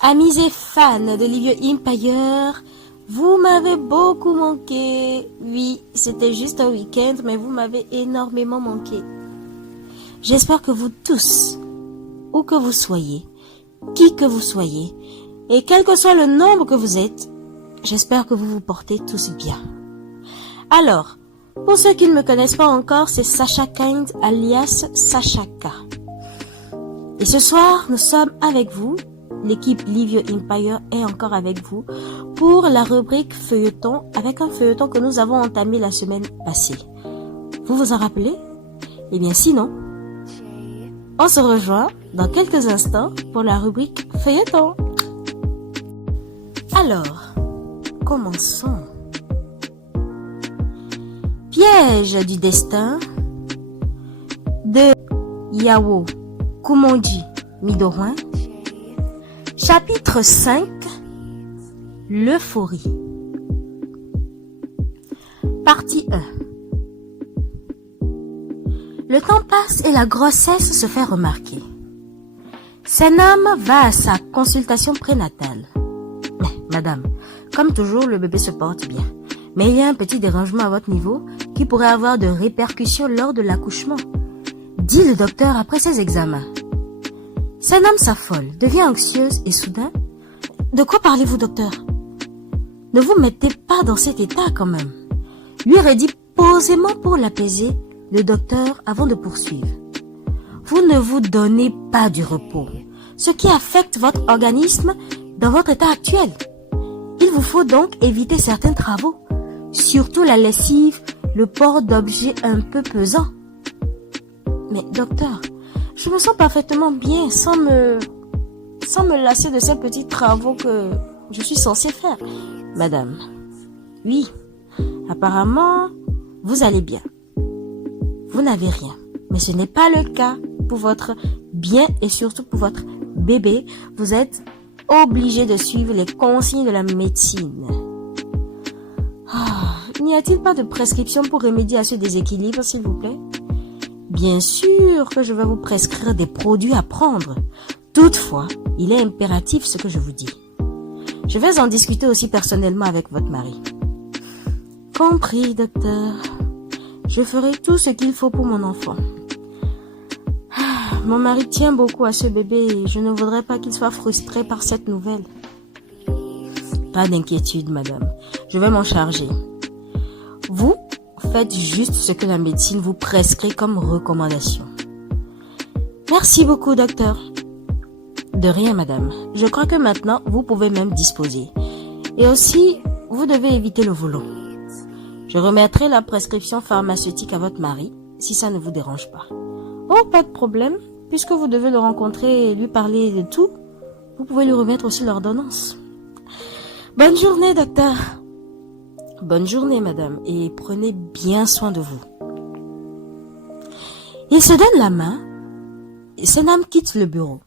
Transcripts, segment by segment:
Amis et fans de Livio Empire, vous m'avez beaucoup manqué. Oui, c'était juste un week-end, mais vous m'avez énormément manqué. J'espère que vous tous, où que vous soyez, qui que vous soyez, et quel que soit le nombre que vous êtes, j'espère que vous vous portez tous bien. Alors, pour ceux qui ne me connaissent pas encore, c'est Sacha Kind alias Sacha K. Et ce soir, nous sommes avec vous. L'équipe Livio Empire est encore avec vous pour la rubrique feuilleton, avec un feuilleton que nous avons entamé la semaine passée. Vous vous en rappelez? Eh bien sinon, on se rejoint dans quelques instants pour la rubrique feuilleton. Alors, commençons. Piège du destin de Yao Kumonji Midorun. Chapitre 5. L'euphorie. Partie 1. Le temps passe et la grossesse se fait remarquer. Senam va à sa consultation prénatale. Madame, comme toujours, le bébé se porte bien. Mais il y a un petit dérangement à votre niveau qui pourrait avoir de répercussions lors de l'accouchement, dit le docteur après ses examens. Senam s'affole, devient anxieuse et soudain... De quoi parlez-vous, docteur? Ne vous mettez pas dans cet état quand même. Lui redit posément pour l'apaiser le docteur avant de poursuivre. Vous ne vous donnez pas du repos, ce qui affecte votre organisme dans votre état actuel. Il vous faut donc éviter certains travaux, surtout la lessive, le port d'objets un peu pesants. Mais docteur, je me sens parfaitement bien sans me lasser de ces petits travaux que je suis censée faire. Madame, oui, apparemment, vous allez bien. Vous n'avez rien, mais ce n'est pas le cas pour votre bien et surtout pour votre bébé. Vous êtes obligé de suivre les consignes de la médecine. N'y a-t-il pas de prescription pour remédier à ce déséquilibre, s'il vous plaît? Bien sûr que je vais vous prescrire des produits à prendre. Toutefois, il est impératif ce que je vous dis. Je vais en discuter aussi personnellement avec votre mari. Compris, docteur. Je ferai tout ce qu'il faut pour mon enfant. Mon mari tient beaucoup à ce bébé et je ne voudrais pas qu'il soit frustré par cette nouvelle. Pas d'inquiétude, madame. Je vais m'en charger. Vous faites juste ce que la médecine vous prescrit comme recommandation. Merci beaucoup, docteur. De rien, madame. Je crois que maintenant, vous pouvez même disposer. Et aussi, vous devez éviter le volant. Je remettrai la prescription pharmaceutique à votre mari, si ça ne vous dérange pas. Oh, pas de problème. Puisque vous devez le rencontrer et lui parler de tout, vous pouvez lui remettre aussi l'ordonnance. Bonne journée, docteur. Bonne journée, madame, et prenez bien soin de vous. Il se donne la main et Senam quitte le bureau.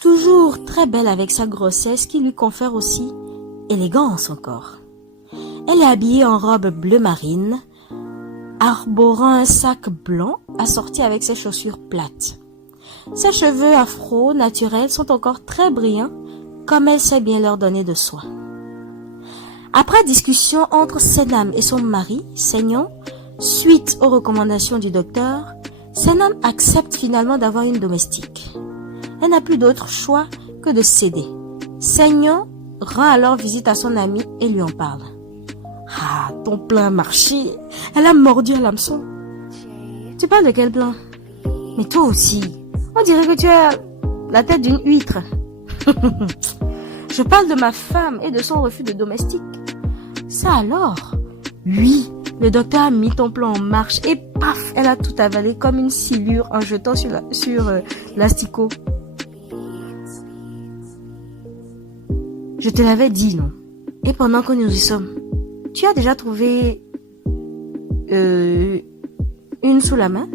Toujours très belle avec sa grossesse qui lui confère aussi élégance encore. Elle est habillée en robe bleu marine, arborant un sac blanc assorti avec ses chaussures plates. Ses cheveux afro naturels sont encore très brillants, comme elle sait bien leur donner de soin. Après discussion entre Senam et son mari, Seignon, suite aux recommandations du docteur, Senam accepte finalement d'avoir une domestique. Elle n'a plus d'autre choix que de céder. Seignon rend alors visite à son ami et lui en parle. Ah, ton plan a marché. Elle a mordu à l'hameçon. Tu parles de quel plan? Mais toi aussi. On dirait que tu as la tête d'une huître. Je parle de ma femme et de son refus de domestique. Ça alors? Oui, le docteur a mis ton plan en marche et paf, elle a tout avalé comme une silure en jetant sur l'asticot. Je te l'avais dit, non? Et pendant que nous y sommes, tu as déjà trouvé une sous la main?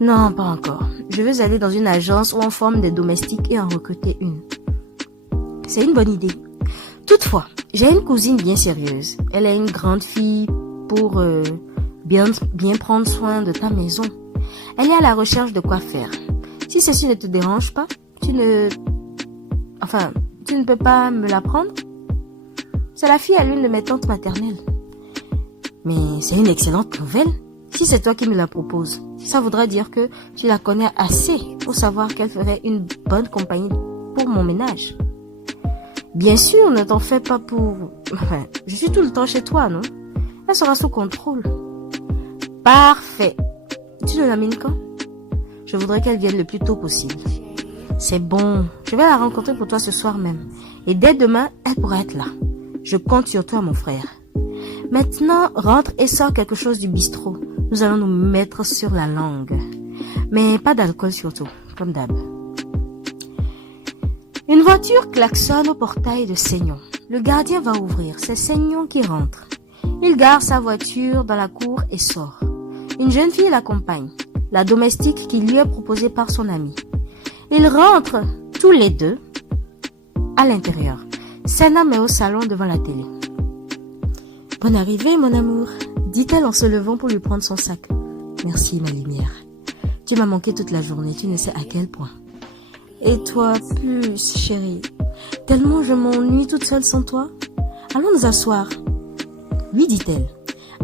Non, pas encore. Je veux aller dans une agence où on forme des domestiques et en recruter une. C'est une bonne idée. Toutefois, j'ai une cousine bien sérieuse. Elle est une grande fille pour bien prendre soin de ta maison. Elle est à la recherche de quoi faire. Si ceci ne te dérange pas, tu ne Enfin, tu ne peux pas me la prendre? C'est la fille à l'une de mes tantes maternelles. Mais c'est une excellente nouvelle. Si c'est toi qui me la proposes, ça voudrait dire que tu la connais assez pour savoir qu'elle ferait une bonne compagnie pour mon ménage. Bien sûr, ne t'en fais pas pour... Enfin, je suis tout le temps chez toi, non? Elle sera sous contrôle. Parfait. Tu ne l'amènes quand? Je voudrais qu'elle vienne le plus tôt possible. C'est bon. Je vais la rencontrer pour toi ce soir même. Et dès demain, elle pourra être là. Je compte sur toi, mon frère. Maintenant, rentre et sors quelque chose du bistrot. Nous allons nous mettre sur la langue. Mais pas d'alcool surtout, comme d'hab. Une voiture klaxonne au portail de Seignon. Le gardien va ouvrir. C'est Seignon qui rentre. Il gare sa voiture dans la cour et sort. Une jeune fille l'accompagne. La domestique qui lui est proposée par son ami. Ils rentrent tous les deux à l'intérieur. Senam est au salon devant la télé. « Bonne arrivée, mon amour », dit-elle en se levant pour lui prendre son sac. « Merci, ma lumière. Tu m'as manqué toute la journée, tu ne sais à quel point. Et toi, plus, chérie. Tellement je m'ennuie toute seule sans toi. Allons nous asseoir, » lui dit-elle,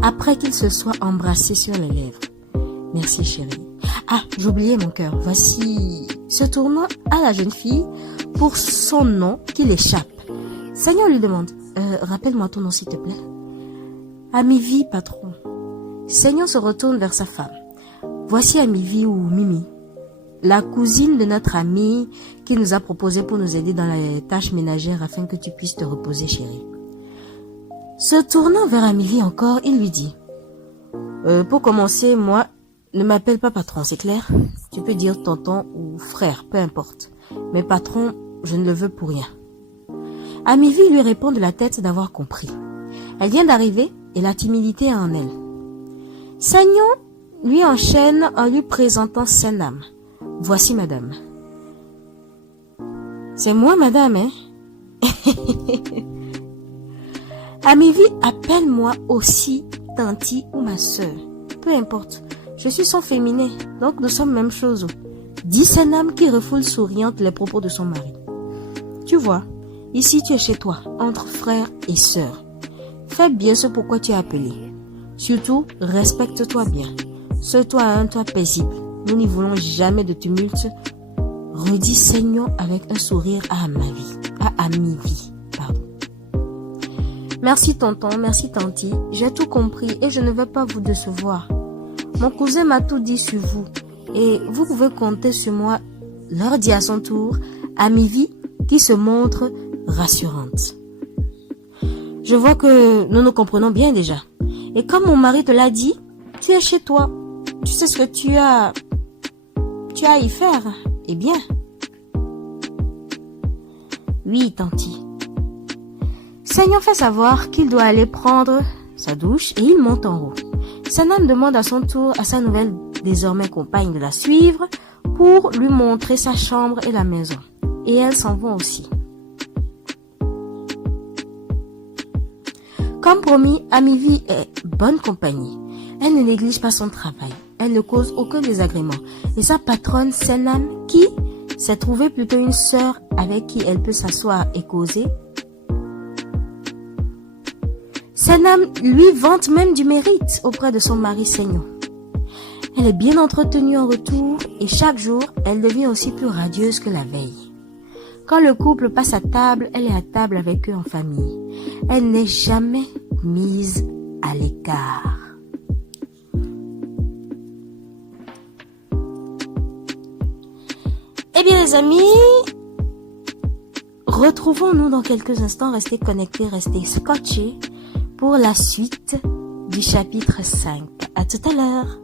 après qu'ils se soient embrassés sur les lèvres. « Merci, chérie. Ah, j'oubliais mon cœur. Voici... » Se tournant à la jeune fille pour son nom qui l'échappe. Seigneur lui demande, rappelle-moi ton nom s'il te plaît. Amivi, patron. Seigneur se retourne vers sa femme. Voici Amivi ou Mimi, la cousine de notre amie qui nous a proposé pour nous aider dans les tâches ménagères afin que tu puisses te reposer, chérie. Se tournant vers Amivi encore, il lui dit, pour commencer, moi, ne m'appelle pas patron, c'est clair? Tu peux dire tonton ou frère, peu importe. Mais patron, je ne le veux pour rien. Amivi lui répond de la tête d'avoir compris. Elle vient d'arriver et la timidité est en elle. Sagnon lui enchaîne en lui présentant Senam. Voici madame. C'est moi madame, hein? Amivi, appelle-moi aussi tanti ou ma sœur. Peu importe. Je suis son féminin, donc nous sommes même chose. Dit Senam qui refoule souriante les propos de son mari. Tu vois, ici tu es chez toi, entre frères et sœurs. Fais bien ce pourquoi tu es appelé. Surtout, respecte-toi bien. Sois-toi un toit paisible. Nous n'y voulons jamais de tumulte. Redit Seignon avec un sourire à Amivi. Pardon. Merci tonton, merci tanti. J'ai tout compris et je ne vais pas vous décevoir. Mon cousin m'a tout dit sur vous et vous pouvez compter sur moi, leur dit à son tour Amivi qui se montre rassurante. Je vois que nous nous comprenons bien déjà. Et comme mon mari te l'a dit, tu es chez toi. Tu sais ce que tu as à y faire. Eh bien. Oui, tanti. Seignon fait savoir qu'il doit aller prendre sa douche et il monte en haut. Senam demande à son tour à sa nouvelle désormais compagne de la suivre pour lui montrer sa chambre et la maison. Et elles s'en vont aussi. Comme promis, Amivi est bonne compagnie. Elle ne néglige pas son travail. Elle ne cause aucun désagrément. Et sa patronne, Senam, qui s'est trouvée plutôt une sœur avec qui elle peut s'asseoir et causer. Senam lui vante même du mérite auprès de son mari Seignon. Elle est bien entretenue en retour et chaque jour, elle devient aussi plus radieuse que la veille. Quand le couple passe à table, elle est à table avec eux en famille. Elle n'est jamais mise à l'écart. Eh bien les amis, retrouvons-nous dans quelques instants. Restez connectés, restez scotchés pour la suite du chapitre 5. À tout à l'heure.